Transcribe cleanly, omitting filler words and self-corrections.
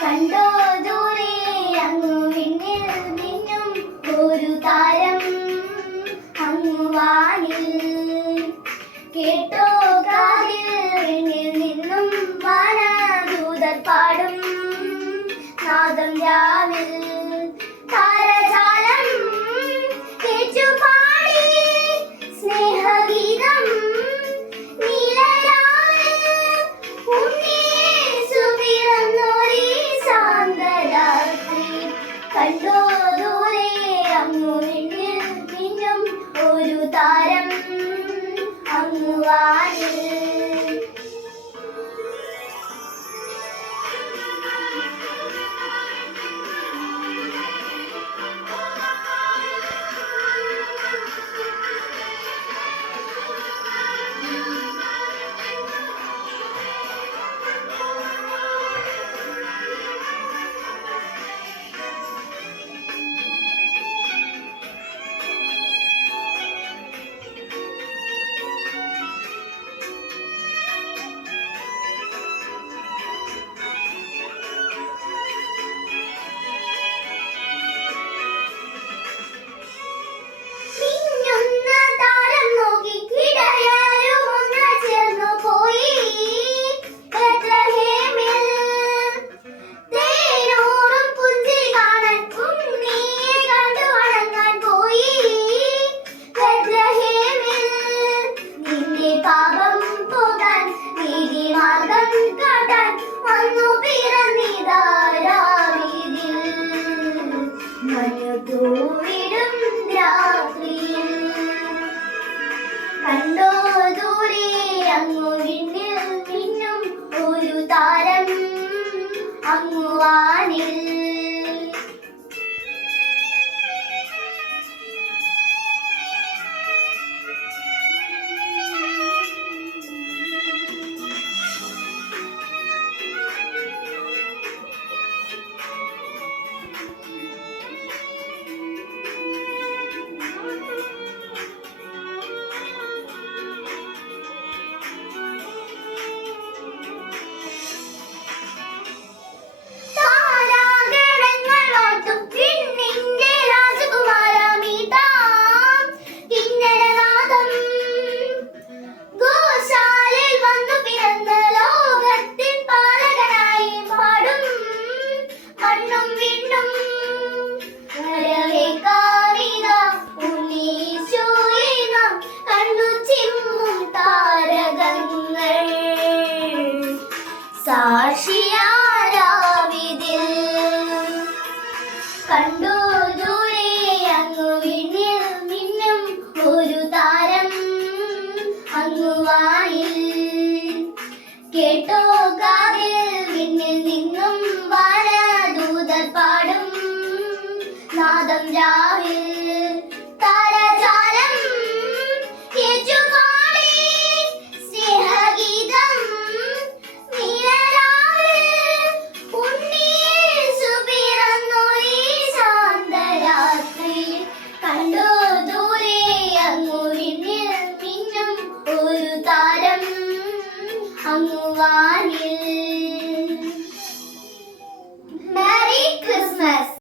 കണ്ടോ ദൂരെ അങ്ങു വിണ്ണിൽ മിന്നും ഒരു താരം അങ്ങു വാനിൽ. കേട്ടോ കാതിൽ വിണ്ണിൽ നിന്നും വാനദൂതർ പാടും നാദം രാവിൽ. താരജാലം ഏറ്റുപാടി സ്നേഹഗീതം നീലരാവിൽ. ഉണ്ണീശു പിറന്നൊരീ സാന്ധ്യരാത്രി. കണ്ടോ ദൂരെ അങ്ങു വിണ്ണിൽ മിന്നും ഒരു താരം അങ്ങു വാനിൽ. കണ്ടോ ദൂരെ അങ്ങു വിണ്ണിൽ മിന്നും ഒരു താരം അങ്ങു വാനിൽ. സാക്ഷിയാരാവിതിൽ കണ്ടോ ദൂരെ അങ്ങു വിണ്ണിൽ മിന്നും ഒരു താരം അങ്ങു വാനിൽ. കേട്ടോ കാതിൽ വിണ്ണിൽ നിന്നും വാനദൂതർ പാടും നാദം രാവിൽ. താരജാലം ഏറ്റുപാടി സ്നേഹഗീതം കണ്ടോ ദൂരെ അങ്ങു വിണ്ണിൽ മിന്നും ഒരു താരം അങ്ങു വാനിൽ.